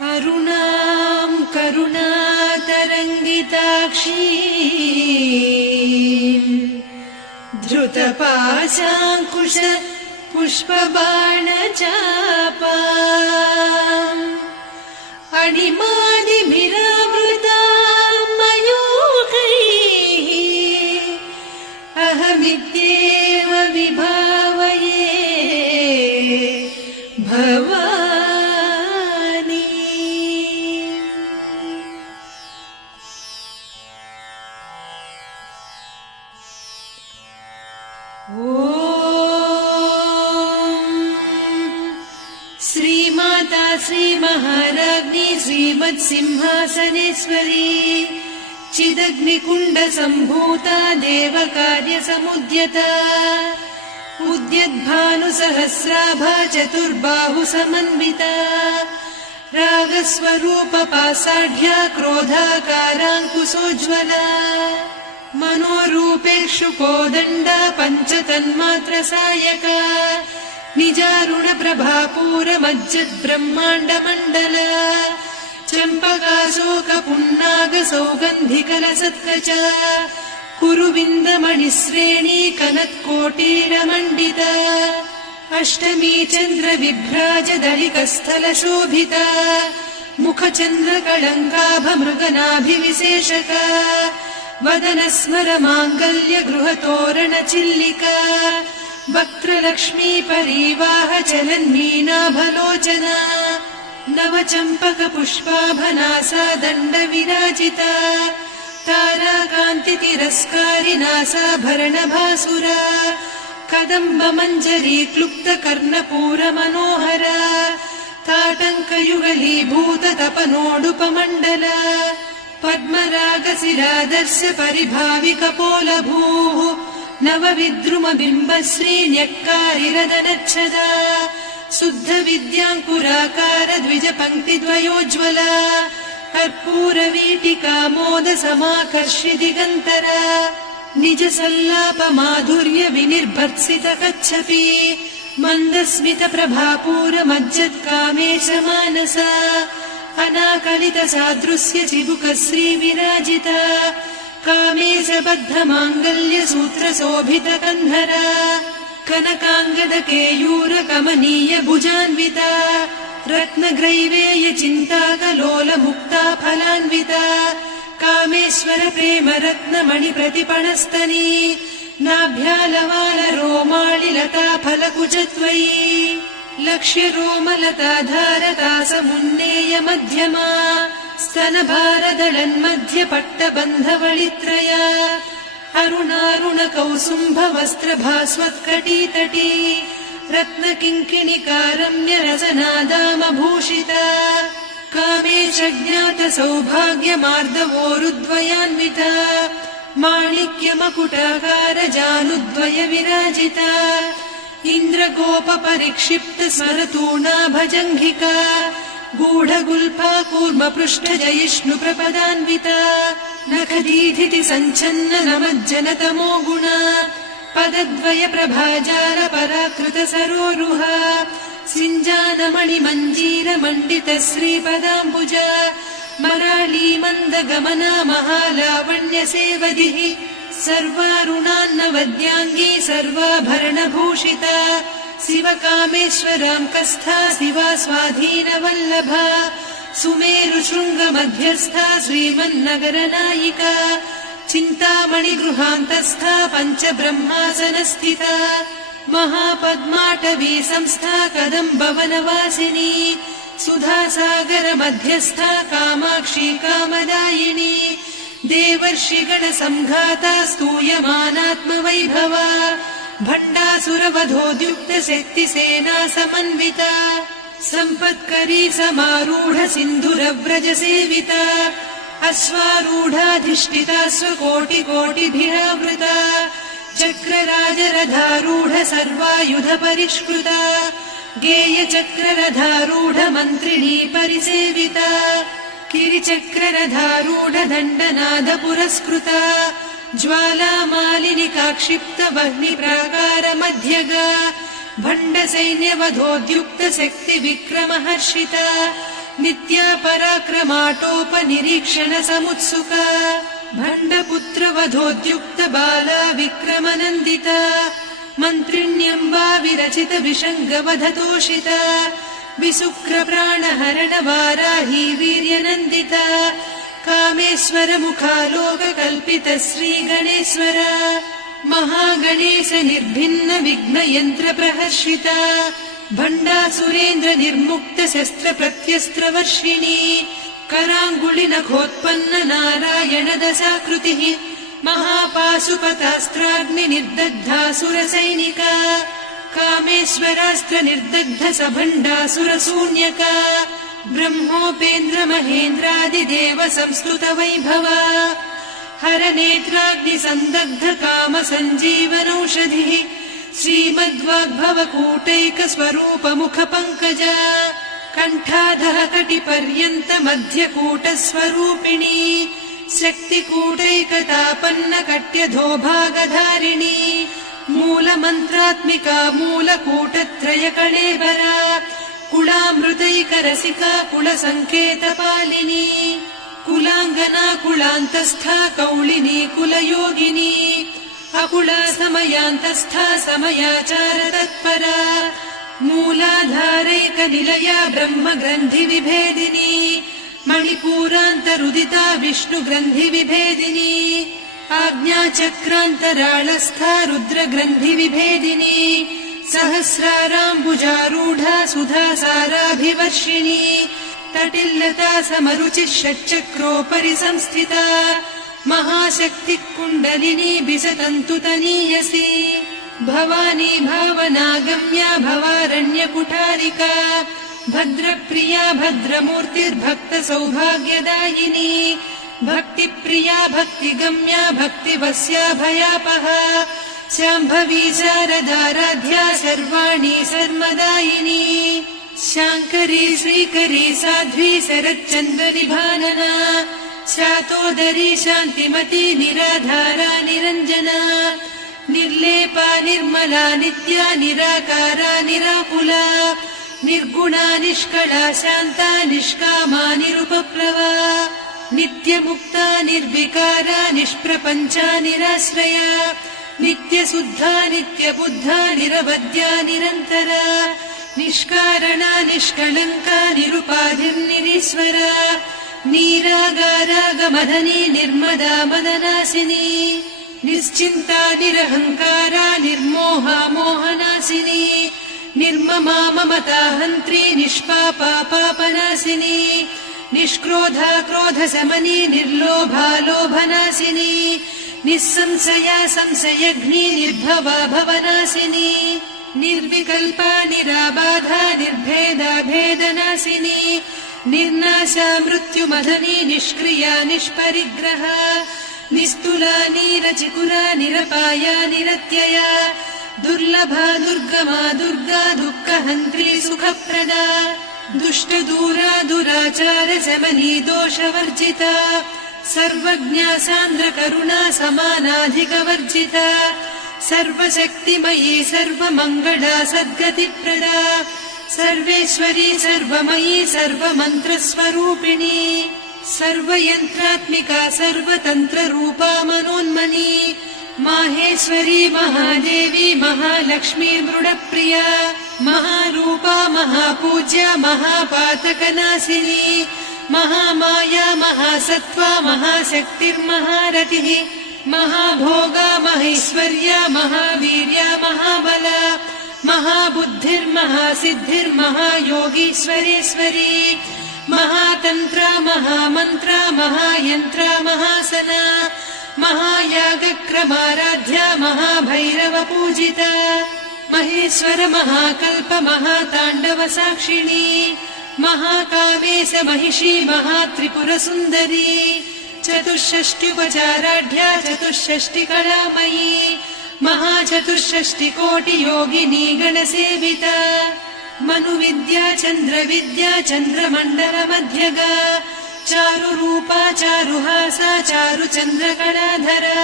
अरुणां करुणातरङ्गिताक्षीं धृतपाशाङ्कुश पुष्पबाणचापाम् अणिमादिभिरावृतां मयूखैः अहमित्येव विभावये भवानी। श्रीमाता श्रीमहाराज्ञी श्रीमत्सिंहासनेश्वरी चिदग्निकुण्डसम्भूता देवकार्यसमुद्यता उद्यद्भानुसहस्राभा चतुर्बाहुसमन्विता रागस्वरूपपासाढ्या क्रोधाकाराङ्कुशोज्ज्वला मनोरूपेक्षु कोदण्डा पञ्चतन्मात्रसायका निजारुणप्रभापूरमज्जद्ब्रह्माण्डमण्डल चम्पकाशोकपुन्नागसौगन्धिकलसत्कचा कुरुविन्दमणिश्रेणी कनत्कोटीरमण्डिता अष्टमी चन्द्रविभ्राजदलिकस्थलशोभिता मुखचन्द्रकळङ्काभमृगनाभिविशेषका वदनस्मरमाङ्गल्य गृहतोरणचिल्लिका वक्त्रलक्ष्मी परिवाह चलन्मीनाभलोचना नवचम्पकपुष्पाभनासा दण्डविराजिता ताराकान्तितिरस्कारिनासाभरणभासुरा कदम्बमञ्जरी क्लुप्तकर्णपूरमनोहरा ताटङ्कयुगलीभूततपनोडुपमण्डला पद्मरागशिरादर्श परिभाविकपोलभूः नवविद्रुमबिम्बश्रीन्यक्कारिरदनच्छदा शुद्धविद्याङ्कुराकार द्विजपङ्क्तिद्वयोज्ज्वला कर्पूरवीटिकामोदसमाकर्षि दिगन्तरा निजसल्लापमाधुर्य विनिर्भर्त्सितकच्छपि मन्दस्मितप्रभापूरमज्जत्कामेशमानसा अनाकलितसादृश्य चिबुकश्रीविराजिता कामेशबद्धमाङ्गल्यसूत्रशोभितकन्धरा कनकाङ्गदकेयूरकमनीय भुजान्विता रत्नग्रैवेयचिन्ताकलोलमुक्ता फलान्विता कामेश्वर प्रेमरत्नमणिप्रतिपणस्तनी नाभ्यालवालरोमाळिलता फलकुचत्वयी लक्ष्यरोमलताधारतासमुन्नेय मध्यमा स्तनभारदळन्मध्यपट्टबन्धवळित्रया अरुणारुणकौसुम्भवस्त्रभास्वत्कटीतटी रत्नकिङ्किणिकारम्यरसनादामभूषिता कामेशज्ञातसौभाग्यमार्दवोरुद्वयान्विता माणिक्यमकुटाकारजानुद्वय विराजिता इन्द्रगोपपरिक्षिप्तस्मरतूणाभजङ्घिका गूढगुल्फा कूर्मपृष्ठजयिष्णुप्रपदान्विता नखदीधिति सञ्छन्न नमज्जनतमो गुणा पदद्वय प्रभाजाल पराकृत सरोरुहा सिञ्जानमणिमञ्जीरमण्डित श्रीपदाम्बुजा मराळी मन्दगमना महालावण्यसेवधिः सर्वारुणान्नवद्याङ्गी सर्वाभरणभूषिता शिवकामेश्वराङ्कस्था शिवा स्वाधीनवल्लभा सुमेरुशृङ्गमध्यस्था श्रीमन्नगरनायिका चिन्तामणिगृहान्तस्था पञ्चब्रह्मासनस्थिता महापद्माटवी संस्था कदम्बवनवासिनी सुधासागरमध्यस्था कामाक्षी कामदायिनी देवर्षिगणसङ्घाता स्तूयमानात्मवैभवा भण्डासुरवधोद्युक्तशक्तिसेना समन्विता सम्पत्करी समारूढ सिन्धुरव्रजसेविता अश्वारूढाधिष्ठिता स्वकोटिकोटिभिरावृता चक्रराजरथारूढ सर्वायुधपरिष्कृता गेयचक्ररथारूढ मन्त्रिणी परिसेविता किरिचक्ररथारूढ दण्डनाद पुरस्कृता ज्वालामालिनिकाक्षिप्त वह्निप्राकारमध्यगा भण्डसैन्यवधोद्युक्त शक्तिविक्रमहर्षिता नित्या पराक्रमाटोपनिरीक्षण समुत्सुका भण्डपुत्र वधोद्युक्त बाला विक्रमनन्दिता मन्त्रिण्यम्बा विरचित विषङ्गवधतोषिता विसुक्र प्राणहरण वाराही वीर्यनन्दिता कामेश्वर मुखालोककल्पित श्रीगणेश्वर महागणेश निर्भिन्न विघ्नयन्त्र प्रहर्षिता भण्डासुरेन्द्र निर्मुक्त शस्त्र प्रत्यस्त्रवर्षिणी कराङ्गुलि नखोत्पन्न नारायण दशाकृतिः महापाशुपतास्त्राग्नि निर्दग्धासुरसैनिका कामेश्वरास्त्र निर्दग्ध सभण्डासुर शून्यका ब्रह्मोपेन्द्र महेन्द्रादिदेव संस्तुत वैभवा हर नेत्राग्नि संदग्ध काम सञ्जीवनौषधिः श्रीमद्वाग्भव कूटैक स्वरूप मुख पंकजा कण्ठाधः कटिपर्यन्त मध्यकूट स्वरूपिणी शक्तिकूटैकतापन्न कट्यधोभागधारिणी मूलमन्त्रात्मिका मूलकूटत्रय कळेबरा कुलामृतैकरसिका कुलसङ्केतपालिनी कुलाङ्गना कुलान्तस्था कौलिनी कुलयोगिनी अकुला समयान्तस्था समयाचार तत्परा मूलाधारैकनिलया ब्रह्मग्रन्थि विभेदिनी मणिपूरान्तरुदिता विष्णुग्रन्थि विभेदिनी आज्ञाचक्रान्तराळस्था रुद्रग्रन्थि विभेदिनी सहस्राराम्बुजारूढा सुधासाराभिवर्षिणी तटिल्लता समरुचिः षट्चक्रोपरि संस्थिता महाशक्तिः कुण्डलिनी बिसतन्तुतनीयसी भवानी भावनागम्या भवारण्यकुठारिका भद्रप्रिया भद्रमूर्तिर्भक्त सौभाग्यदायिनी भक्तिप्रिया भक्तिगम्या भक्तिवस्या भयापहा शाम्भवी शारदाराध्या सर्वाणि सर्वदायिनी शाङ्करी श्रीकरी साध्वी शरच्चन्द्रनिभानना शातोदरी शान्तिमती निराधारा निरञ्जना निर्लेपा निर्मला नित्या निराकारा निराकुला निर्गुणा निष्कला शान्ता निष्कामा निरुपप्लवा नित्यमुक्ता निर्विकारा निष्प्रपञ्चा निराश्रया नित्यशुद्धा नित्यबुद्धा निरवद्या निरन्तरा निष्कारणा निष्कलङ्का निरुपाधिर्निरीश्वरा नीरागारागमधनी निर्मदा मदनासिनी निश्चिन्ता निरहङ्कारा निर्मोहा मोहनासिनी निर्ममा ममता हन्त्री निष्पापा पापनासिनी निष्क्रोधा क्रोधशमनी निर्लोभा लोभनासिनी निस्संशया संशयघ्नी निर्भवा भवनासिनी निर्विकल्पा निराबाधा निर्भेदा भेदनासिनी निर्नाशा मृत्युमधनी निष्क्रिया निष्परिग्रहा निस्तुला नीरचिकुरा निरपाया निरत्यया दुर्लभा दुर्गमा दुर्गा दुःखहन्त्री सुखप्रदा दुष्टदूरा दुराचार शमनी दोषवर्जिता सर्वज्ञा सान्द्रकरुणा समानाधिकवर्जिता सर्वशक्तिमयी सर्वमङ्गला सद्गतिप्रदा सर्वेश्वरी सर्वमयी सर्वमन्त्रस्वरूपिणी सर्वयन्त्रात्मिका सर्वतन्त्ररूपा मनोन्मनी माहेश्वरी महादेवी महालक्ष्मी मृडप्रिया महारूपा महापूज्या महापातकनाशिनी महामाया महासत्त्वा महाशक्तिर्महारतिः महाभोगा महेश्वर्या महावीर्या महाबला महाबुद्धिर्महासिद्धिर्महायोगीश्वरेश्वरी महातन्त्रा महामन्त्रा महायन्त्रा महासना महायागक्रमाराध्या महाभैरवपूजिता महेश्वर महाकल्प महाताण्डव साक्षिणी महाकामेश महिषी महात्रिपुरसुन्दरी चतुष्षष्ट्युपचाराढ्या चतुष्षष्टिकलामयी महाचतुष्षष्टिकोटियोगिनी गणसेविता मनुविद्या चन्द्रविद्या चन्द्रमण्डलमध्यगा चारुरूपा चारुहासा चारुचन्द्रकलाधरा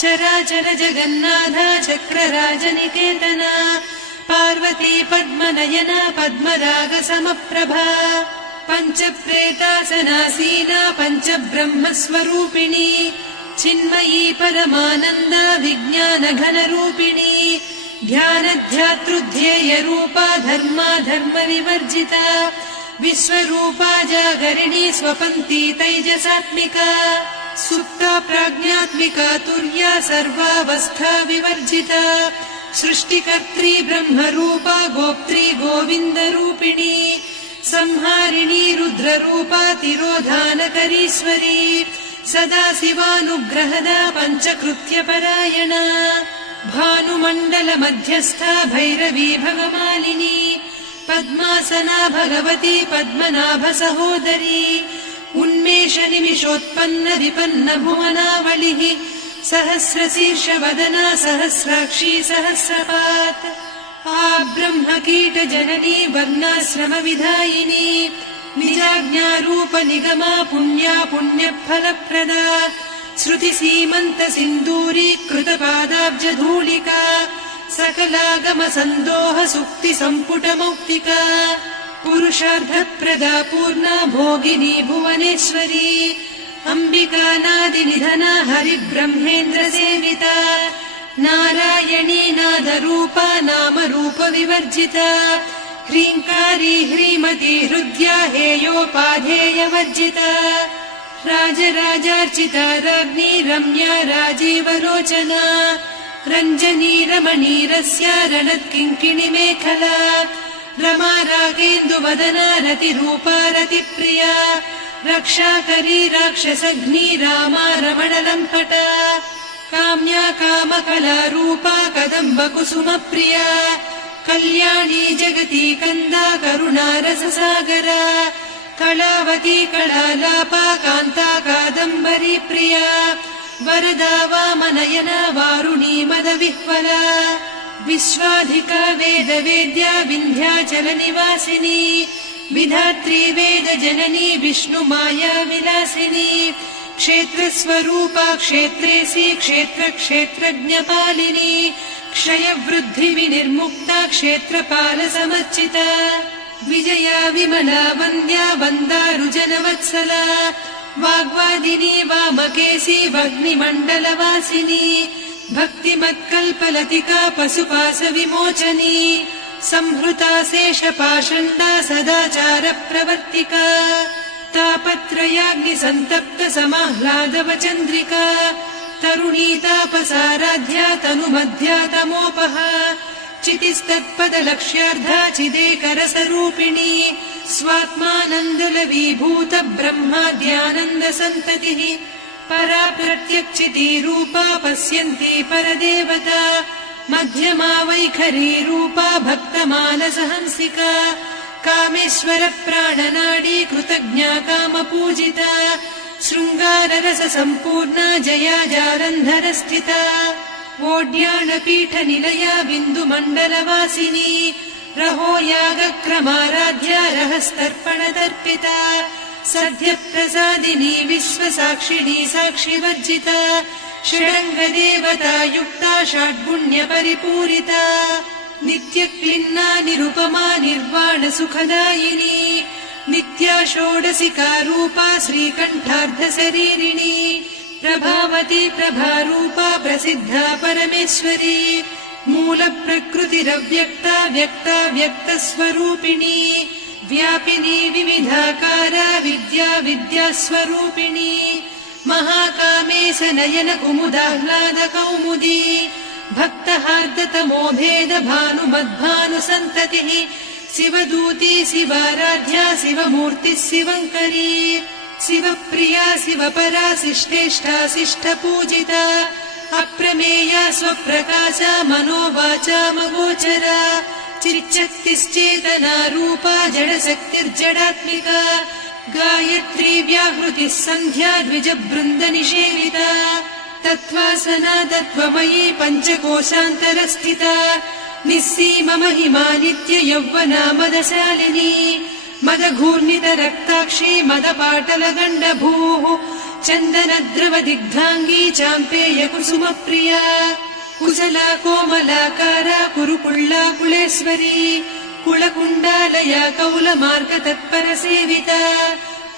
चराचर जगन्नाथा चक्रराजनिकेतना पार्वती पद्मनयना पद्मरागसमप्रभा पञ्चप्रेतासनासीना पञ्चब्रह्मस्वरूपिणी चिन्मयी परमानन्द विज्ञानघनरूपिणी ध्यानध्यातृध्येयरूपा धर्मा धर्मविवर्जिता विश्वरूपा जागरिणी स्वपन्ती तैजसात्मिका सुप्ता प्राज्ञात्मिका तुर्या सर्वावस्था विवर्जिता सृष्टिकर्त्री ब्रह्मरूपा गोप्त्री गोविन्दरूपिणी संहारिणी रुद्ररूपा तिरोधानकरीश्वरी सदा शिवानुग्रहदा पञ्चकृत्यपरायणा भानुमण्डल मध्यस्था भैरवी भगमालिनी पद्मासना भगवती पद्मनाभ सहोदरी उन्मेष निमिषोत्पन्न विपन्न भुवनावलिः सहस्रशीर्षवदना सहस्राक्षी सहस्रपात् ब्रह्म कीट जननी वर्णाश्रम विधायिनी निजाज्ञारूप निगमा पुण्या पुण्यफलप्रदा श्रुति सीमन्त सिन्दूरी कृत पादाब्जधूलिका सकलागम सन्दोह सुक्ति सम्पुट मौक्तिका पुरुषार्थप्रदा पूर्णा भोगिनी भुवनेश्वरी अम्बिका नादिनिधना हरिब्रह्मेन्द्र सेविता नारायणी नादरूपा नामरूप विवर्जिता ह्रीङ्कारी ह्रीमती हृद्या हेयोपाधेयवर्जिता राजराजार्चिता राज्ञी रम्या राजीवलोचना रञ्जनी रमणीरस्या रणत्किङ्किणी मेखला रमा रागेन्दुवदना रतिरूपा रतिप्रिया रक्षाकरी राक्षसघ्नी रामा रमणलम्पटा काम्या कामकलारूपा कदम्बकुसुमप्रिया कल्याणी जगती कन्दा करुणा रससागरा कलावती कलालापा कान्ता कादम्बरी प्रिया वरदा वामनयना वारुणी मदविह्वला विश्वाधिका वेदवेद्या विन्ध्याचल निवासिनी विधात्री वेद जननी विष्णुमाया विलासिनी क्षेत्रस्वरूपा क्षेत्रेसी क्षेत्र क्षेत्रज्ञपालिनी क्षयवृद्धि विनिर्मुक्ता क्षेत्रपाल समर्चिता विजया विमला वन्द्या वन्दारुजनवत्सला वाग्वादिनी वामकेशी वह्निमण्डलवासिनी भक्तिमत्कल्पलतिका पशुपाश विमोचनी संहृता शेषपाषण्डा सदाचार प्रवर्तिका तापत्रयाग्निसन्तप्त समाह्लादवचन्द्रिका तरुणी तापसाराध्या तनुमध्या तमोपहा चितिस्तत्पदलक्ष्यार्धा चिदेकरसरूपिणी स्वात्मानन्दलवीभूत ब्रह्माद्यानन्दसन्ततिः परा प्रत्यक्षितीरूपा पश्यन्ती परदेवता मध्यमा वैखरी रूपा भक्तमानसहंसिका कामेश्वर प्राणनाडी कृतज्ञा कामपूजिता शृङ्गाररस सम्पूर्णा जया जालन्धर स्थिता वोड्याणपीठ निलया बिन्दुमण्डलवासिनी रहो यागक्रमाराध्या रहस्तर्पणतर्पिता सद्यप्रसादिनी विश्वसाक्षिणी साक्षिवर्जिता षडङ्गदेवता युक्ता षड्गुण्यपरिपूरिता नित्यक्लिन्ना निरुपमा निर्वाण सुखदायिनी नित्या षोडशिका रूपा श्रीकण्ठार्धशरीरिणी प्रभावती प्रभारूपा प्रसिद्धा परमेश्वरी मूलप्रकृतिरव्यक्ता व्यक्ता व्यक्तस्वरूपिणी व्यापिनी विविधाकारा विद्या विद्यास्वरूपिणी महाकामेश नयन कुमुदाह्लाद कौमुदी भक्तहार्दतमो भेद भानुमद्भानुसन्ततिः शिवदूती शिवाराध्या शिवमूर्तिः शिवङ्करी शिवप्रिया शिवपरा शिष्टेष्टा शिष्टपूजिता अप्रमेया स्वप्रकाशा मनोवाचामगोचरा चिच्चक्तिश्चेतना रूपा जडशक्तिर्जडात्मिका गायत्री व्याहृतिः सन्ध्या द्विजबृन्दनिषेविता तत्त्वासना तत्त्वमयी पञ्चकोशान्तरस्थिता निस्सीम महिमा नित्य यौवना मदशालिनी मदघूर्णितरक्ताक्षी मदपाटलगण्डभूः चन्दनद्रवदिग्धाङ्गी चाम्पेय कुसुमप्रिया कुशला कोमलाकारा कुरुकुळ्ळा कुलेश्वरी कुलकुण्डालया कौलमार्गतत्परसेविता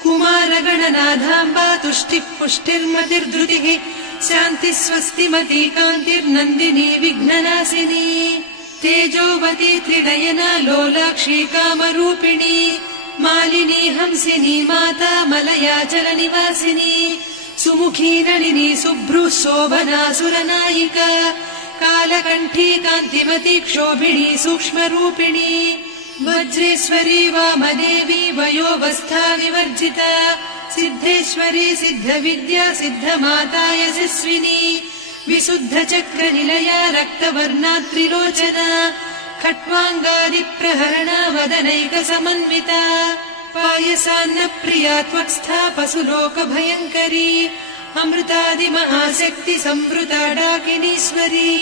कुमारगणनाथाम्बा तुष्टिः पुष्टिर्मतिर्धृतिः शान्तिः स्वस्तिमती कान्तिर्नन्दिनी विघ्ननाशिनी तेजोवती त्रिनयना लोलाक्षी कामरूपिणी मालिनी हंसिनी माता मलयाचलनिवासिनी सुमुखी नलिनी शुभ्रुः शोभना सुरनायिका कालकण्ठी कान्तिमती क्षोभिणी सूक्ष्मरूपिणी वज्रेश्वरी वामदेवी वयोवस्था विवर्जिता सिद्धेश्वरी सिद्धविद्या सिद्धमाता यशस्विनी विशुद्धचक्रनिलया रक्तवर्णा त्रिलोचना खट्वाङ्गादिप्रहरणा वदनैकसमन्विता पायसान्नप्रिया त्वक्स्था पशुलोकभयङ्करी अमृतादिमहाशक्ति संवृता डाकिनीश्वरी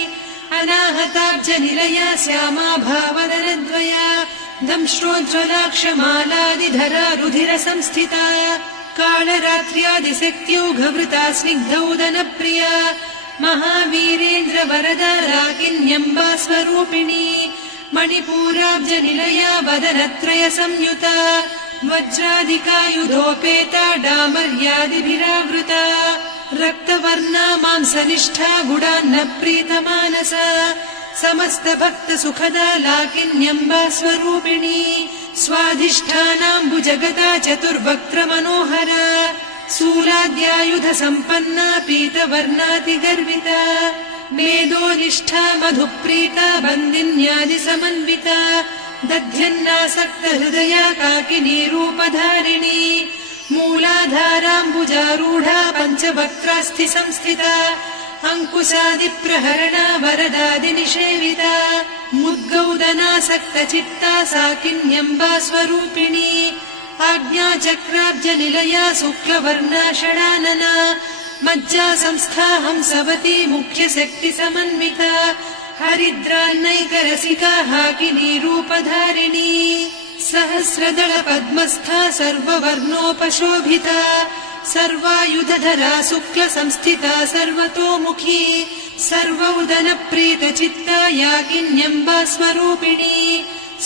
अनाहताब्जनिलया श्यामा भावदनद्वया दंष्ट्रोज्ज्वलाक्षमालादिधरा रुधिरसंस्थिता कालरात्र्यादिशक्त्योघवृता स्निग्धौदनप्रिया महावीरेन्द्रवरदा राकिन्यम्बा स्वरूपिणी मणिपूराब्जनिलया वदनत्रय संयुता वज्रादिकायुधोपेता डामर्यादिभिरावृता रक्तवर्णा मांसनिष्ठा गुडान्नप्रीतमानसा समस्तभक्तसुखदा लाकिन्यम्बा स्वरूपिणी स्वाधिष्ठानाम्बुजगदा चतुर्वक्त्रमनोहरा शूलाद्यायुधसम्पन्ना पीतवर्णातिगर्विता मेदोनिष्ठा मधुप्रीता बन्दिन्यादिसमन्विता दध्यन्नासक्तहृदया काकिनी रूपधारिणी मूलाधाराम्बुजारूढा पञ्चवक्त्रास्थि संस्थिता अङ्कुशादिप्रहरणा वरदादिनिषेविता मुद्गौदनासक्तचित्ता साकिन्यम्बा स्वरूपिणी आज्ञाचक्राब्जनिलया शुक्लवर्णा षडानना मज्जा संस्था हंसवती मुख्यशक्तिसमन्विता हरिद्रान्नैकरसिका हाकिनी रूपधारिणी सहस्रदल पद्मस्था सर्ववर्णोपशोभिता सर्वायुधधरा शुक्लसंस्थिता सर्वतोमुखी सर्वौदनप्रीतचित्ता याकिन्यम्बा स्वरूपिणी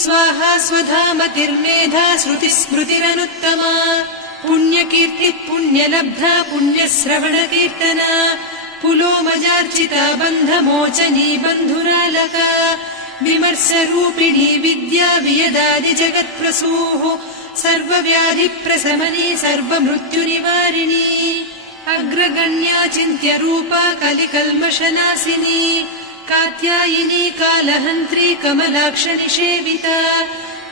स्वाहा स्वधामतिर्मेधा श्रुतिस्मृतिरनुत्तमा पुण्यकीर्तिः पुण्यलब्धा पुण्यश्रवणकीर्तना पुलोमजार्चिता बन्धमोचनी बन्धुरालका विमर्शरूपिणी विद्या वियदादिजगत्प्रसूः सर्वव्याधिप्रशमनी सर्वमृत्युनिवारिणी अग्रगण्या चिन्त्यरूपा कलिकल्मषनाशिनी कात्यायिनी कालहन्त्री कमलाक्षनिषेविता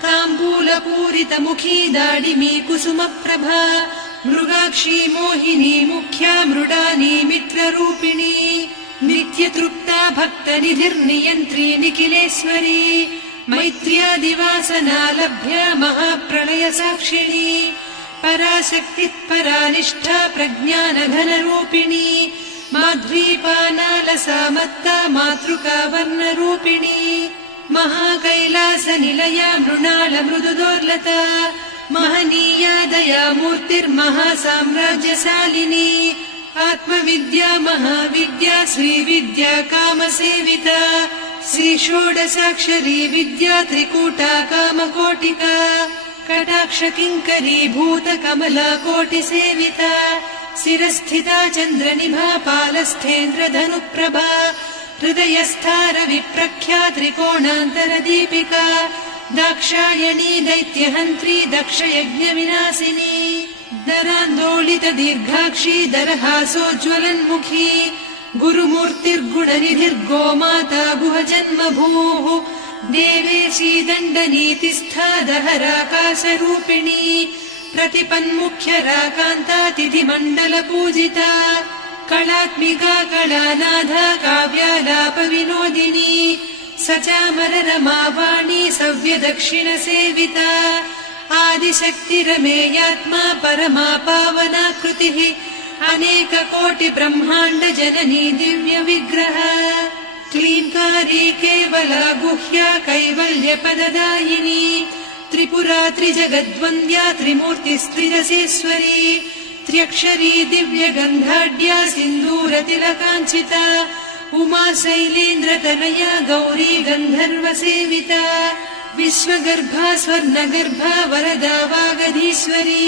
ताम्बूलपूरितमुखी दाडिमी कुसुमप्रभा मृगाक्षी मोहिनी मुख्या मृडानी मित्ररूपिणी नित्यतृप्ता भक्तनिधिर्नियन्त्री निखिलेश्वरी मैत्र्यादिवासना लभ्या महाप्रलयसाक्षिणी पराशक्तिः परानिष्ठा प्रज्ञानघनरूपिणी माध्वीपानालसा मत्ता मातृका वर्णरूपिणी महाकैलासनिलया मृणालमृदुदोर्लता महनीया दया मूर्तिर्महासाम्राज्यशालिनी आत्मविद्या महाविद्या श्रीविद्या कामसेविता श्रीषोडशाक्षरी विद्या त्रिकूटा कामकोटिका कटाक्षकिङ्करी भूतकमला कोटिसेविता शिरस्थिता चन्द्रनिभा पालस्थेन्द्रधनुप्रभा हृदयस्था रविप्रख्या त्रिकोणान्तरदीपिका दाक्षायणी दैत्यहन्त्री दक्षयज्ञविनाशिनी दरान्दोलित दीर्घाक्षी दरहासोज्ज्वलन्मुखी गुरुमूर्तिर्गुणनिधिर्गोमाता गुहजन्मभूः देवेशी दण्डनीतिस्था दहराकाशरूपिणी प्रतिपन्मुख्यराकान्ता तिथिमण्डलपूजिता कलात्मिका कलानाथा काव्यालापविनोदिनी सचामररमावाणी सव्यदक्षिणसेविता आदिशक्तिरमेयात्मा परमा पावनाकृतिः अनेककोटिब्रह्माण्डजननी दिव्यविग्रह क्लीङ्कारी केवला गुह्या कैवल्यपददायिनी त्रिपुरा त्रिजगद्वन्द्या त्रिमूर्तिस्त्रिदशेश्वरी त्र्यक्षरी दिव्यगन्धाढ्या सिन्दूरतिलकाञ्चिता उमा शैलेन्द्रतनया गौरी गन्धर्वसेविता विश्वगर्भा स्वर्णगर्भा वरदा वागधीश्वरी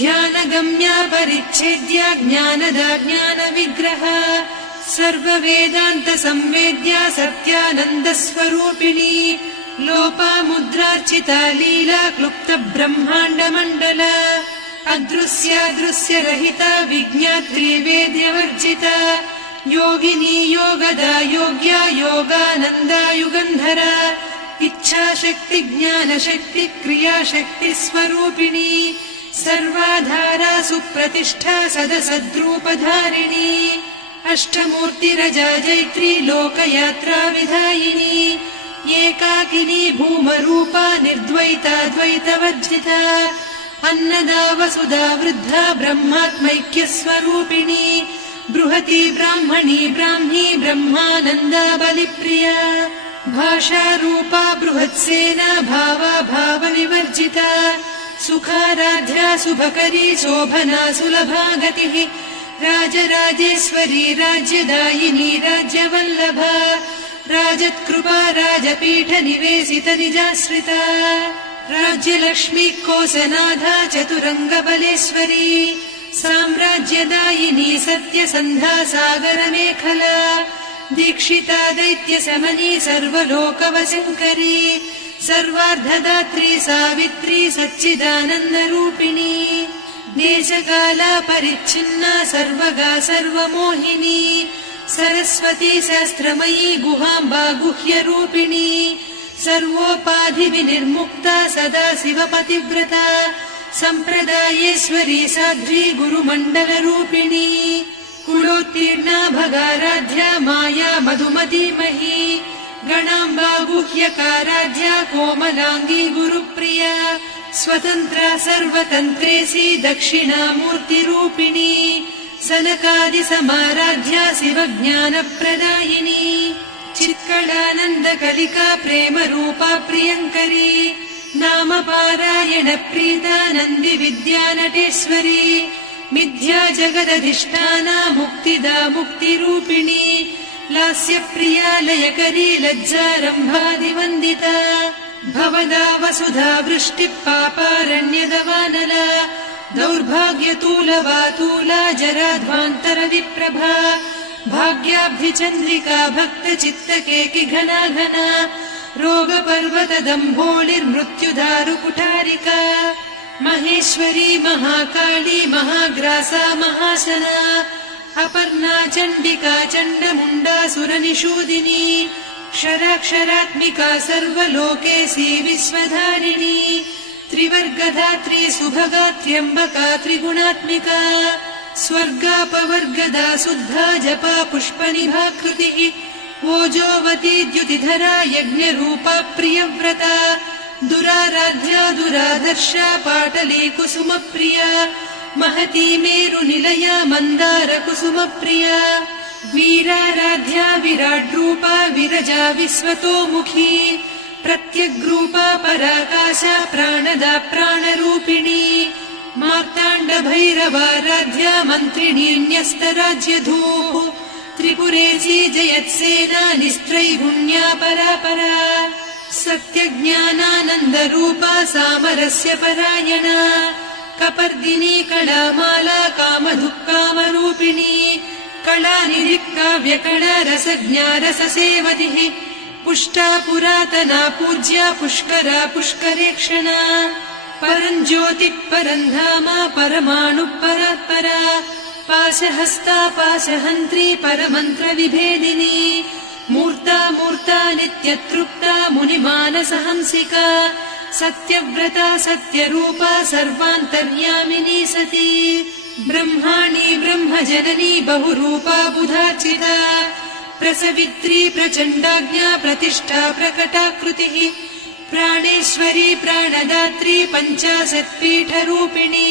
ध्यानगम्या परिच्छेद्या ज्ञानदा ज्ञानविग्रहा सर्ववेदान्तसंवेद्या सत्यानन्दस्वरूपिणी लोपामुद्रार्चिता लीला क्लुप्तब्रह्माण्डमण्डला अदृश्यादृश्यरहिता विज्ञात्री वेद्यवर्जिता योगिनी योगदा योग्या योगानन्दा युगन्धरा इच्छाशक्ति ज्ञानशक्ति क्रियाशक्ति स्वरूपिणी सर्वाधारा सुप्रतिष्ठा सदसद्रूपधारिणी अष्टमूर्तिरजा जैत्री लोकयात्रा विधायिनी एकाकिनी भूमरूपा निर्द्वैता द्वैतवर्जिता अन्नदा वसुधा वृद्धा ब्रह्मात्मैक्यस्वरूपिणी बृहती ब्राह्मणी ब्राह्मी ब्रह्मानन्दा बलिप्रिया भाषारूपा बृहत्सेना भावा भावविवर्जिता सुखाराध्या शुभकरी शोभना सुलभा गतिः राजराजेश्वरी राज्यदायिनी राज्यवल्लभा राजत्कृपा राजपीठ निवेशित निजाश्रिता राज्यलक्ष्मी कोसनाधा चतुरङ्गबलेश्वरी साम्राज्यदायिनी सत्यसन्धा सागरमेखला दीक्षिता दैत्यशमनी सर्वलोकवशङ्करी सर्वार्धदात्री सावित्री सच्चिदानन्दरूपिणी देशकाला परिच्छिन्ना सर्वगा सर्वमोहिनी सरस्वती शास्त्रमयी गुहाम्बा गुह्यरूपिणी सर्वोपाधिविनिर्मुक्ता सदा शिवपतिव्रता सम्प्रदायेश्वरी साध्वी गुरुमण्डलरूपिणी कुलोत्तीर्णा भगाराध्या माया मधुमतीमही गणाम्बा गुह्यकाराध्या कोमलाङ्गी गुरुप्रिया स्वतन्त्रा सर्वतन्त्रेसी दक्षिणामूर्तिरूपिणी सनकादिसमाराध्या शिवज्ञानप्रदायिनी चित्कलानन्दकलिका प्रेमरूपा प्रियङ्करी नामपारायण प्रीता नन्दिविद्या नटेश्वरी मिथ्या जगदधिष्ठाना मुक्तिदा मुक्तिरूपिणी लास्यप्रिया लयकरी लज्जारम्भादिवन्दिता भवदा वसुधा वृष्टिः पापारण्यदवानला दौर्भाग्यतूलवातूला जराध्वान्तरविप्रभा भाग्याब्धिचन्द्रिका भक्तचित्तकेकि घना घना रोगपर्वतदम्भोलिर्मृत्युदारुकुठारिका महेश्वरी महाकाली महाग्रासा महाशना अपर्णा चण्डिका चण्डमुण्डा सुरनिषूदिनी क्षराक्षरात्मिका सर्वलोकेशी विश्वधारिणी त्रिवर्गधात्री सुभगा त्र्यम्बका त्रिगुणात्मिका स्वर्गापवर्गदा शुद्धा जपा पुष्पनिभाकृतिः ओजोवती द्युतिधरा यज्ञरूपा प्रियव्रता दुराराध्या दुरादर्शा पाटली कुसुमप्रिया महती मेरुनिलया मन्दार कुसुमप्रिया वीराराध्या विराड्रूपा विरजा विश्वतोमुखी प्रत्यग्रूपा पराकाशा प्राणदा प्राणरूपिणी मार्ताण्डभैरवाराध्या मन्त्रिणी न्यस्तराज्यधूः त्रिपुरेशी जयत्सेना निस्त्रैगुण्या परापरा सत्यज्ञानानन्दरूपा सामरस्य परायणा कपर्दिनी कलामाला कामधुक्कामरूपिणी कलानिधिकाव्यकला रसज्ञा रससेवतिः पुष्टा पुरातना पूज्या पुष्करा पुष्करेक्षणा परञ्ज्योतिः परन्धामा परमाणुः परात्परा पाशहस्ता पाशहन्त्री परमन्त्रविभेदिनी मूर्ता मूर्ता नित्यतृप्ता मुनिमानसहंसिका सत्यव्रता सत्यरूपा सर्वान्तर्यामिनी सती ब्रह्माणी ब्रह्मजननी बहुरूपा बुधार्चिता प्रसवित्री प्रचण्डाज्ञा प्रतिष्ठा प्रकटाकृतिः प्राणेश्वरी प्राणदात्री पञ्चाशत्पीठरूपिणी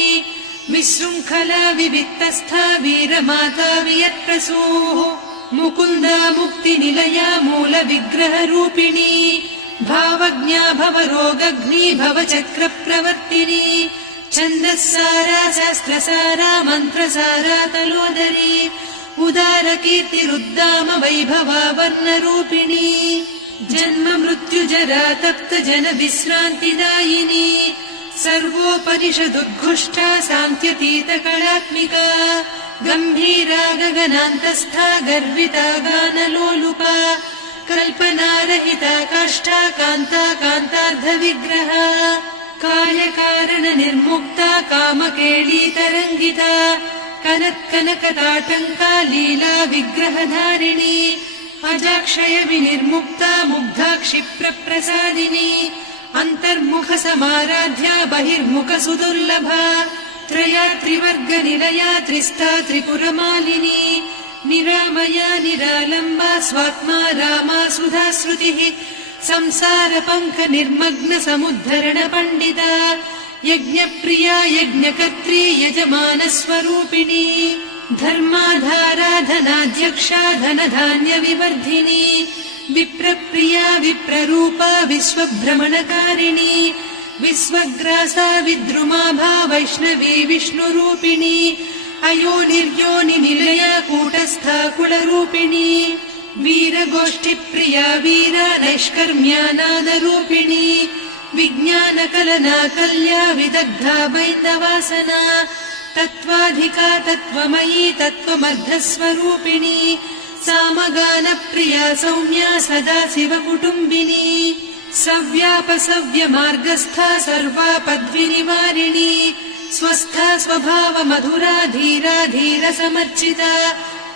विशृङ्खला विविक्तस्था वीरमाता वियत्प्रसूः मुकुन्दा मुक्तिनिलया मूलविग्रहरूपिणी भावज्ञा भवरोगग्नी भवचक्रप्रवर्तिनी छन्दस्सारा शास्त्रसारा मन्त्रसारा तलोदरी उदारकीर्तिरुद्दाम वैभवा वर्णरूपिणी जन्म मृत्यु जरा तप्त जन विश्रान्तिदायिनी सर्वोपनिषदुद्घुष्टा सान्त्यतीत कलात्मिका गम्भीरा गगनान्तस्था गर्विता गानलोलुपा कल्पनारहिता काष्ठा कान्ता कान्तार्धविग्रहा कार्यकारण निर्मुक्ता कामकेळी तरङ्गिता कनत्कनकताटङ्का लीला विग्रहधारिणी अजाक्षय विनिर्मुक्ता मुग्धा क्षिप्रप्रसादिनी अन्तर्मुख समाराध्या बहिर्मुख सुदुर्लभा त्रया त्रिवर्ग निलया त्रिस्था त्रिपुरमालिनी निरामया निरालम्बा स्वात्मा रामा सुधा श्रुतिः संसार पङ्क निर्मग्न समुद्धरण पण्डिता यज्ञप्रिया यज्ञकर्त्री यजमान स्वरूपिणी धर्माधारा धनाध्यक्षा धनधान्य विवर्धिनी विप्रप्रिया विप्ररूपा विश्वभ्रमणकारिणी विश्वग्रासा विद्रुमाभा वैष्णवी विष्णुरूपिणी अयोनिर्योनि निलया कूटस्था कुलरूपिणी वीरगोष्ठिप्रिया वीरा नैष्कर्म्यानादरूपिणी विज्ञानकलना कल्या विदग्धा बैन्दवासना तत्त्वाधिका तत्त्वमयी तत्त्वमर्धस्वरूपिणी सामगानप्रिया सौम्या सदा शिवकुटुम्बिनी सव्यापसव्यमार्गस्था सर्वापद्विनिवारिणी स्वस्था स्वभाव मधुरा धीरा धीर समर्चिता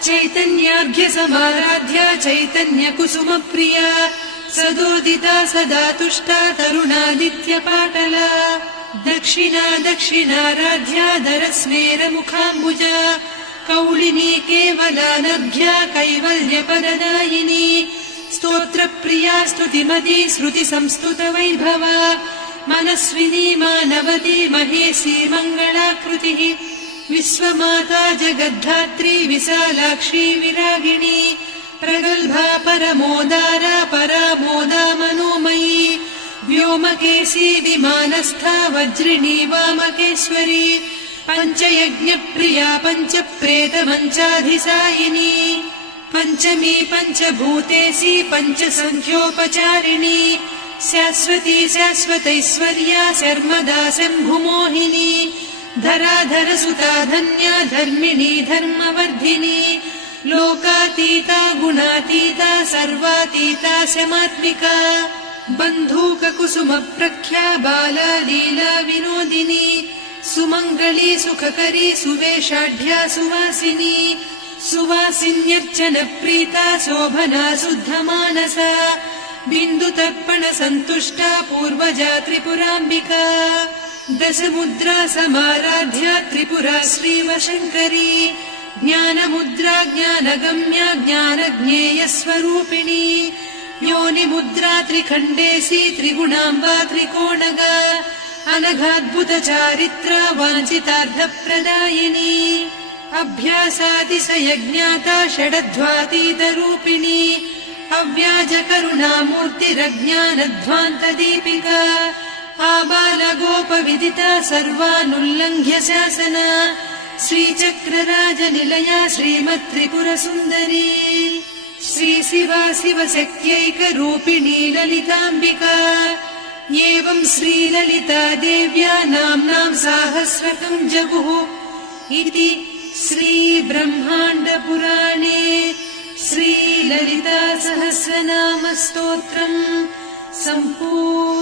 चैतन्यार्घ्य समाराध्या चैतन्य कुसुम प्रिया सदोदिता सदा तुष्टा तरुणादित्य पाटला दक्षिणा दक्षिणाराध्या दरस्मेर मुखाम्बुजा कौलिनी केवलानभ्या कैवल्यपरदायिनी स्तोत्रप्रिया स्तुतिमती श्रुति संस्तुत वैभवा मनस्विनी मानवती महेशी मङ्गलाकृतिः विश्वमाता जगद्धात्री विशालाक्षी विरागिणी प्रगल्भा परमोदारा परामोदा मनोमयी व्योमकेशी विमानस्था वज्रिणी वामकेश्वरी पञ्चयज्ञप्रिया पञ्चप्रेत पञ्चाधिसायिनी पञ्चमी पञ्चभूतेशी पञ्चसङ्ख्योपचारिणी शाश्वती शाश्वतैश्वर्या शर्मदा शम्भुमोहिनी धराधर सुता धन्या धर्मिणी धर्मवर्धिनी लोकातीता गुणातीता सर्वातीता शमात्मिका बन्धूक कुसुम प्रख्या बाला लीला विनोदिनी सुमङ्गली सुखकरी सुवेशाढ्या सुवासिनी सुवासिन्यर्चन प्रीता शोभना शुद्धमानसा बिन्दुतर्पण सन्तुष्टा पूर्वजा त्रिपुराम्बिका दशमुद्रा समाराध्या त्रिपुरा श्रीवशङ्करी ज्ञानमुद्रा ज्ञानगम्या ज्ञानज्ञेयस्वरूपिणी योनिमुद्रा त्रिखण्डेशी त्रिगुणाम्बा त्रिकोणगा अनघाद्भुत चारित्रा वाञ्छितार्थप्रदायिनी अभ्यासातिशयज्ञाता षडध्वातीतरूपिणी अव्याजकरुणामूर्तिरज्ञानध्वान्तदीपिका आबालगोपविदिता सर्वानुल्लङ्घ्य शासना श्रीचक्रराजनिलया श्रीमत्त्रिपुरसुन्दरी श्रीशिवा शिवशक्त्यैकरूपिणी ललिताम्बिका एवं श्रीललिता देव्या नाम्नां साहस्रकं जगुः इति श्रीब्रह्माण्डपुराणे श्रीललिता सहस्रनामस्तोत्रम् सम्पूर्णम्।